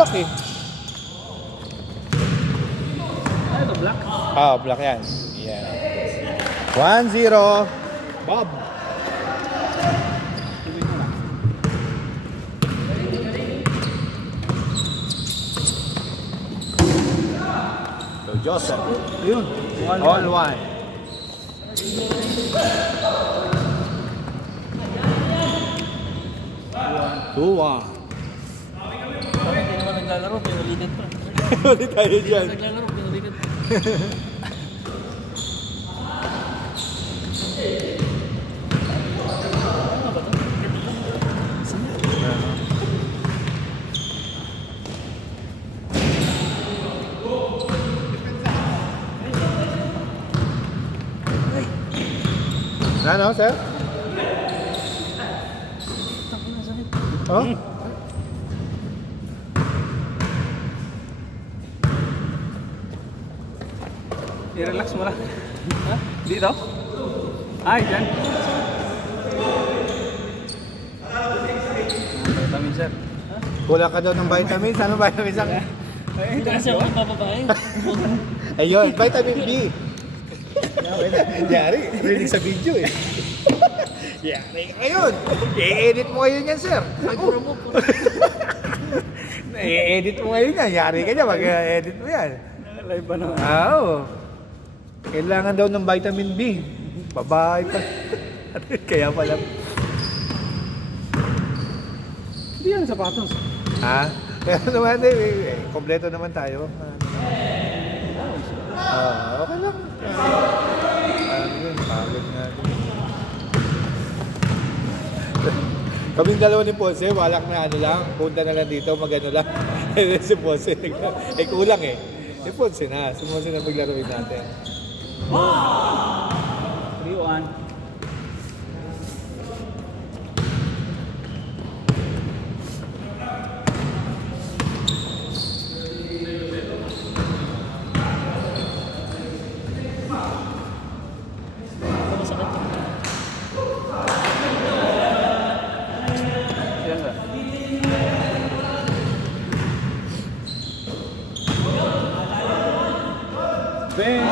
Back eh. Ano ito, black? Ah, black yan. Yeah. 1-0. Bob. So Joseph. Ayun. 1-1. 2-1. Hindi naman naglalaro, pinulitin pa. Ulit tayo dyan. Naglalaro, pinulitin pa. Ano, sir? Oh? I-relax mo lang. Ha? Dito? Ay, dyan. Vitamin, sir. Kulang ka daw ng vitamins. Ano vitamins ang? Hindi kasi ako papabae. Ayun, vitamin B. Yari, rinig sa video eh. Yari ngayon. I-edit mo ngayon yan, sir. I-edit mo ngayon yan. Yari ka niya, mag-edit mo yan. Live pa naman. Oo. Kailangan daw ng vitamin B. Babae pa. Kaya pala. Hindi yan sapatos. Ha? Kaya naman eh, kompleto naman tayo. Okay lang. Pagod nga. Kaming dalawa ni Ponce, walak na ano lang. Punta na lang dito, mag-ano lang. Si Ponce, kulang eh. Si Ponce na. Si Ponce na paglaruin natin. 3-1.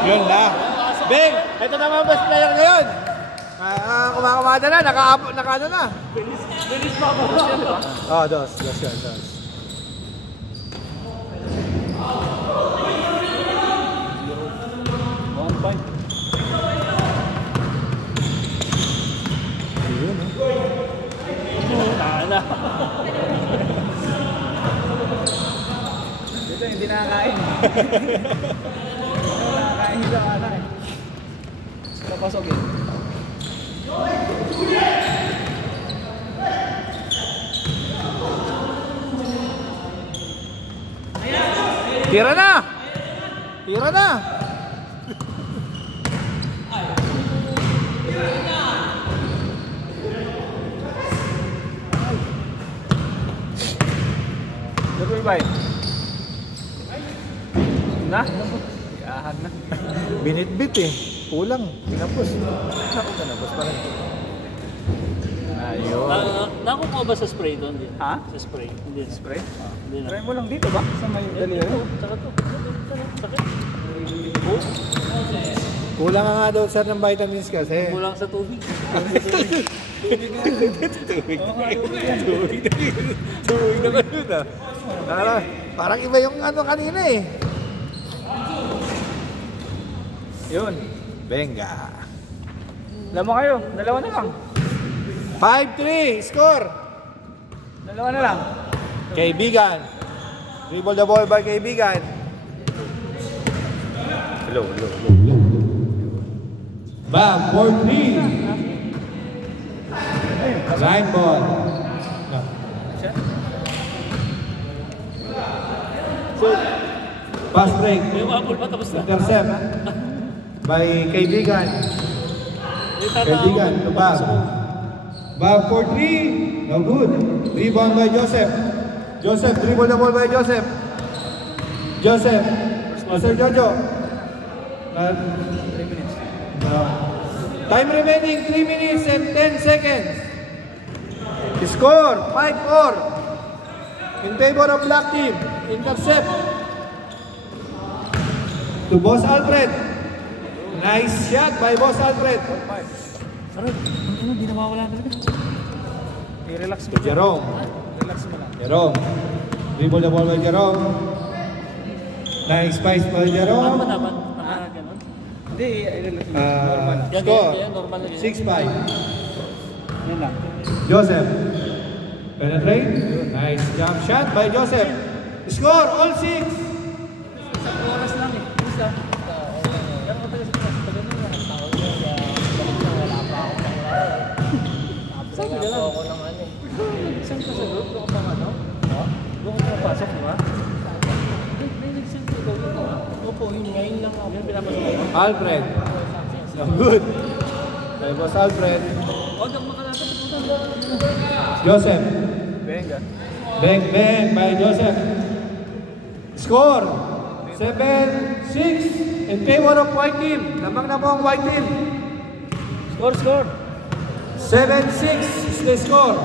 Yun na. Beng! Ito naman best player ngayon. Kumakamada na, naka-ano na. Bilis pa ako siya, di ba? Oh, dos yun, dos. Yun, Tala. Dito hindi nakakain. Nakakain sa anak eh. Papasok eh. Tira na! Tira na! Bye. Na? Iyahan na. Binitbit eh. Kulang. Pinapos. Ako pinapos pa rin. Ayun. Nakukuha ba sa spray doon? Ha? Sa spray? Hindi. Spray? Hindi na. Try mo lang dito ba? Sa may daliri? Saka to. Sakit. Kulang nga daw sir ng vitamins kasi. Kulang sa tubig. Tubig na kayo na. Parang iba yung ano kanina eh. Yun. Benga. Lama kayo. Dalawa na lang. 5-3. Score. Dalawa na lang. Kaibigan. Dribble the ball by Kaibigan. Hello. Bam, 4-3. Line ball. No. Shoot. Pass break. Intercept. By Kaibigan. Kaibigan. To Bam. Bam, 4-3. No good. Rebound by Joseph. Joseph, dribble the ball by Joseph. Joseph. Mr. Jojo. 3 minutes. Time remaining 3 minutes and 10 seconds. Score 5-4. in favor of black team. Intercept. To Boss Alfred. Nice shot by Boss Alfred. Aray, ano, di nawawala talaga. I-relax mo. Jerome. Relax mo lang. Jerome. Dribble the ball by Jerome. Nice spice by Jerome. Ano ba dapat? Ganun? Hindi, i-relax mo. Score. Normal lang. 6-5. Yan lang. Joseph. Penetrate. Nice jump shot by Joseph. Score all 6. Sa oras lang eh. Basta. Gano'n ka tayo sa oras. Pag ganun lang. Tao niya, balik na wala pa ako pang laro. Saan ka lang? Ako lang ano eh. Saan ka sa group? Doon ka pang ano? Doon ka pasok, di ba? May nag-send ko daw yun. Opo, yun ngayon lang ako. Yung pinapasok ko. Alfred. No good. By Boss Alfred. Huwag kang makalapit. Joseph. Benga. Bang bang by Joseph. Score 7-6 in favor of white team. Lamang na po ang white team. Score. 7-6 is the score.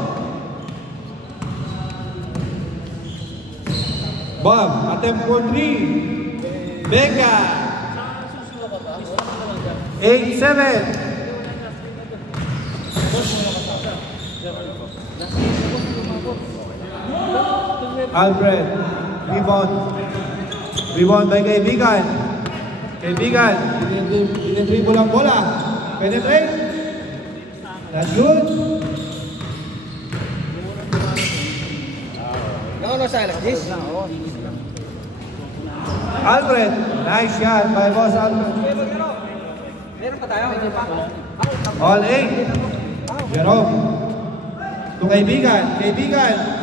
Bob, attempt for 3. Benga. 8-7. Alfred, rebound by Kaibigan. Kaibigan, dinidribble ang bola. Penetrate. Not good. Alfred, nice shot by Boss Alfred. Meron pa tayo? All 8. Jerome. To Kaibigan. Kaibigan.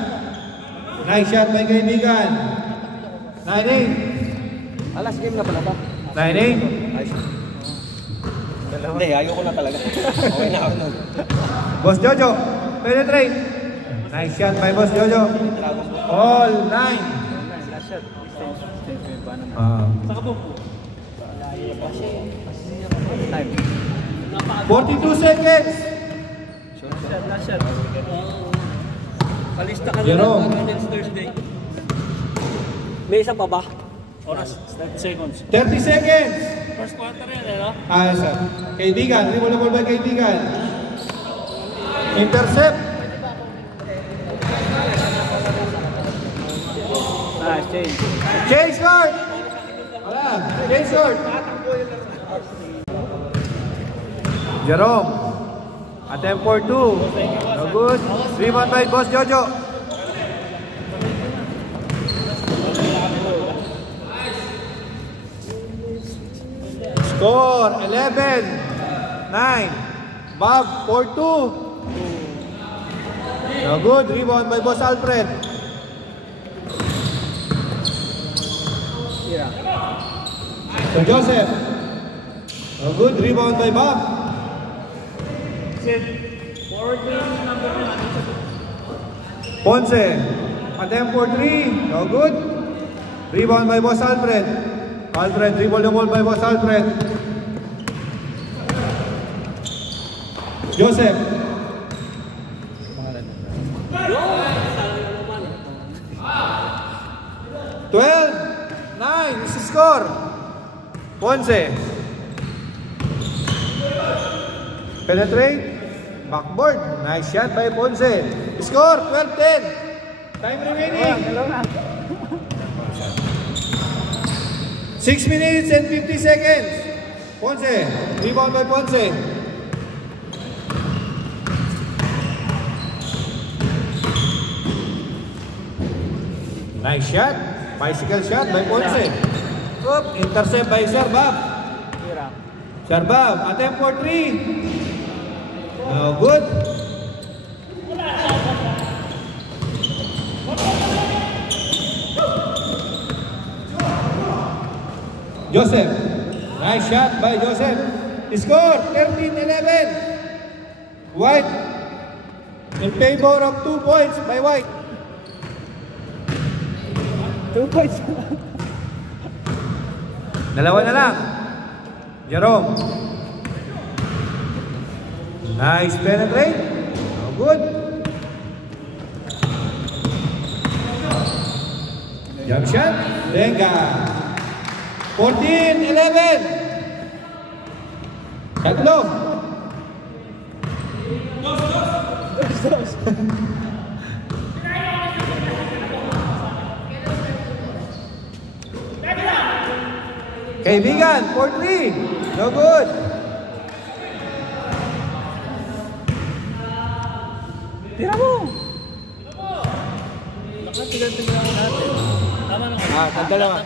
Nice shot by Kaibigan. 9-8. Alas game na pala ba? 9-8. Hindi, ayoko na talaga. Okay na ako nun. Boss Jojo. Penetrate. Nice shot by Boss Jojo. All 9. Last shot. Saka po. 42 seconds. Last shot. Palista ka Jerome. na next Thursday. May isa pa ba? Oras, 30 seconds. 30 seconds. First quarter yan eh, no? Sir. Kaibigan. Dribble the ball by Kaibigan. Intercept. Change. Change court. Wala. Change court. Jerome. Attempt for 2. No good. Rebound by Boss Jojo. Score 11-9. Bob for 2. No good. Rebound by Boss Alfred. So Joseph. No good. Rebound by Bob. Ponce. Attempt for 3. No good. Rebound by Boss Alfred. Alfred, dribble the ball by Boss Alfred. Joseph. Twelve. 9 is the score. Ponce. Penetrate. Backboard. Nice shot by Ponce. Score 12-10. Time remaining. 6 minutes and 50 seconds. Ponce. Rebound by Ponce. Nice shot. Bicycle shot by Ponce. Oop, intercept by Serbab. Serbab. Attempt for 3. No good. Joseph. Nice shot by Joseph. Score 13-11. White in favor of 2 points by White. 2 points. Dalawa na lang. Jerome. Nice penetrate. No good. Jump shot. Venga. 14-11. Tatlo. Kaibigan, 4-3. No good. Tira mo! Nakatigal-tigal ako natin. Tama na. Dalawa.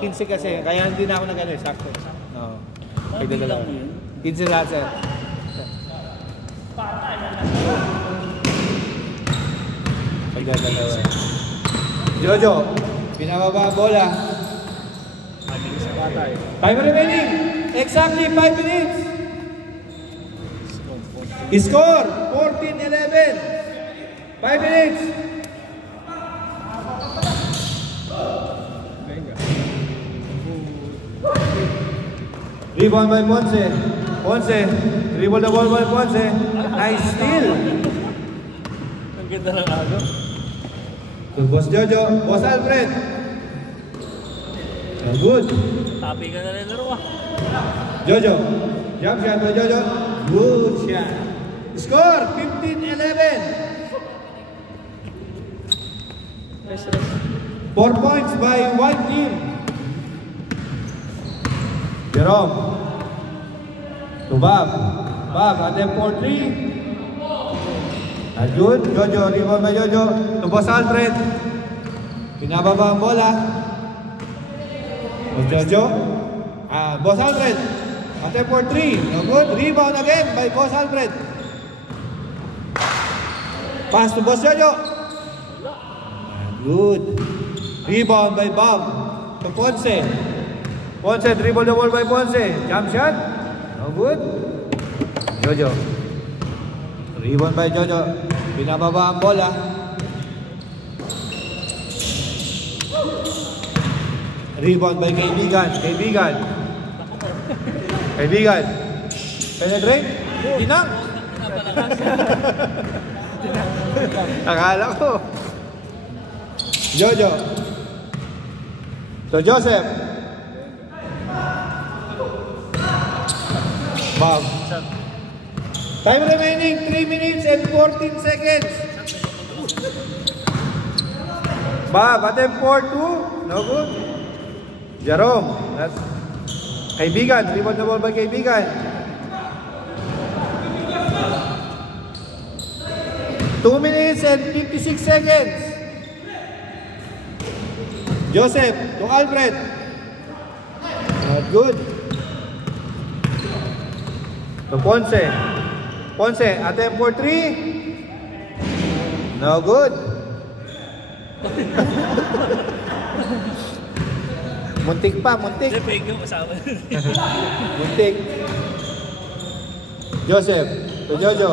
15 kasi, kaya hindi na ako nag-ano, sakto. No. Dalawa. 15 lahat, sir. Dalawa. Jojo, pinababa ang bola. Time remaining. Exactly 5 minutes. Score 14-11. 5 minutes. Rebound by Ponce. Ponce, dribble the ball by Ponce. Nice steal. Ang ganda ng ano. To Boss Jojo, Boss Alfred. Good. Tapi ka na rin laro ah. Jojo, jump shot by Jojo. Good shot. Score 15-11. 4 points by one team. Jerome. To Bob. Bob, attempt for 3. Good. Jojo, rebound by Jojo. To Boss Alfred. Pinababa ang bola. Boss Jojo. Boss Alfred. Attempt for 3. No good. Rebound again by Boss Alfred. Pass to Boss Jojo. Good. Rebound by Bob. To Ponce. Ponce, dribble the ball by Ponce. Jump shot. No good. Jojo. Rebound by Jojo. Pinababa ang bola. Rebound by Kaibigan. Kaibigan. Kaibigan. Penetrate. Tinang. Akala ko. Jojo. To Joseph. Bob. Time remaining 3 minutes and 14 seconds. Bob, attempt for 2. No good. Jerome. That's Kaibigan. Rebound the ball by Kaibigan. 2 minutes and 56 seconds. Joseph to Alfred. Not good. To Ponce. Ponce, attempt for 3. No good. Muntik pa, muntik. Fake yung kasama. Muntik. Joseph to Jojo.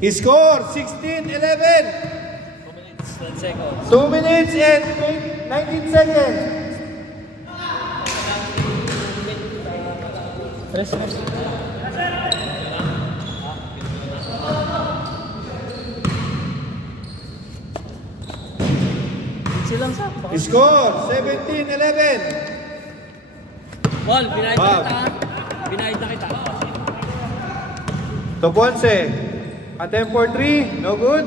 He scored 16-11. 2 minutes, 10 seconds. 2 minutes and 19 seconds. Tres. Silang sa. He scored 17-11. Ball, binayad na Bob. kita. Binayad na kita. To Ponce. Attempt for 3. No good.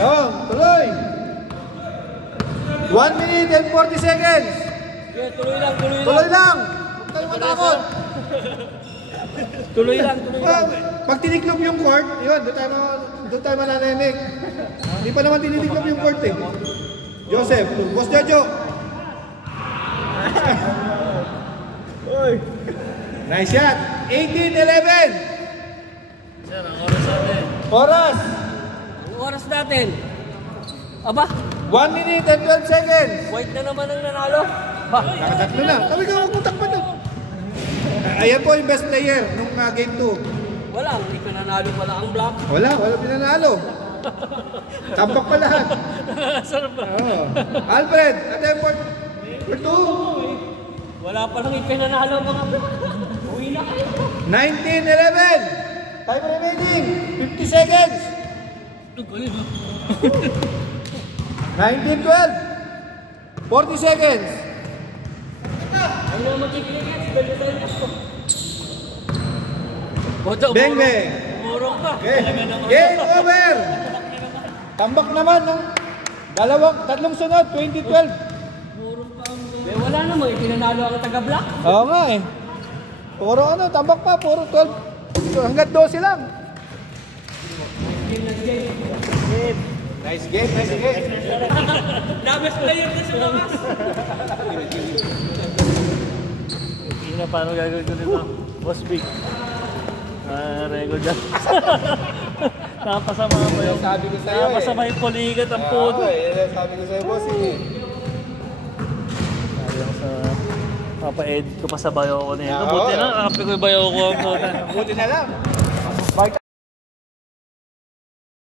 Yung, tuloy. 1 minute and 40 seconds. Yeah, tuloy lang, tuloy lang. Tuloy lang. Huwag tayo matakot. Tuloy lang, tuloy lang. Pag tiniklop yung court, yun, doon tayo mananimik. Hindi pa naman tiniklop yung court eh. Joseph, Boss Jojo. Nice shot. 18-11. Sir, ang oras natin. Oras. Ang oras natin. Aba, 1 minute and 12 seconds. white na naman ang nanalo. Ba, Nakatatlo na. Sabi ka, huwag mong takpan na. Ayan po yung best player nung game 2. wala, hindi ka nanalo pala ang block. Wala pinanalo. Tampak pa lahat. Sarap ba? Oh. Alfred, attempt for 2. Wala pa lang ipinanalo mga bro. Uwi na kayo. 19-11. Time remaining. 50 seconds. 19-12. 40 seconds. Ano na magkikiligit? Balik tayo na ako. Beng beng. Murong ka. Okay. Game over. Tambak naman ng tatlong sunod, 2012. Murong pa ang... Wala naman, ipinanalo ako taga-black. Oo nga eh. Puro ano, tambak pa, puro 12. Hanggang 12 lang. Nice game, nice game. Nabes player na si Mamas. Hindi na paano gagawin ko nito. Boss Big. Record dyan. Nakapasama mo yung... Sabi ko sa'yo Nakapasama yung puligat ang puto. Sabi ko sa'yo, boss eh. Ayaw sa... Papa-edit ko pa sa bayo ko nito. Oo. Buti na, kape ko yung bayo ko ang puto. Buti na lang.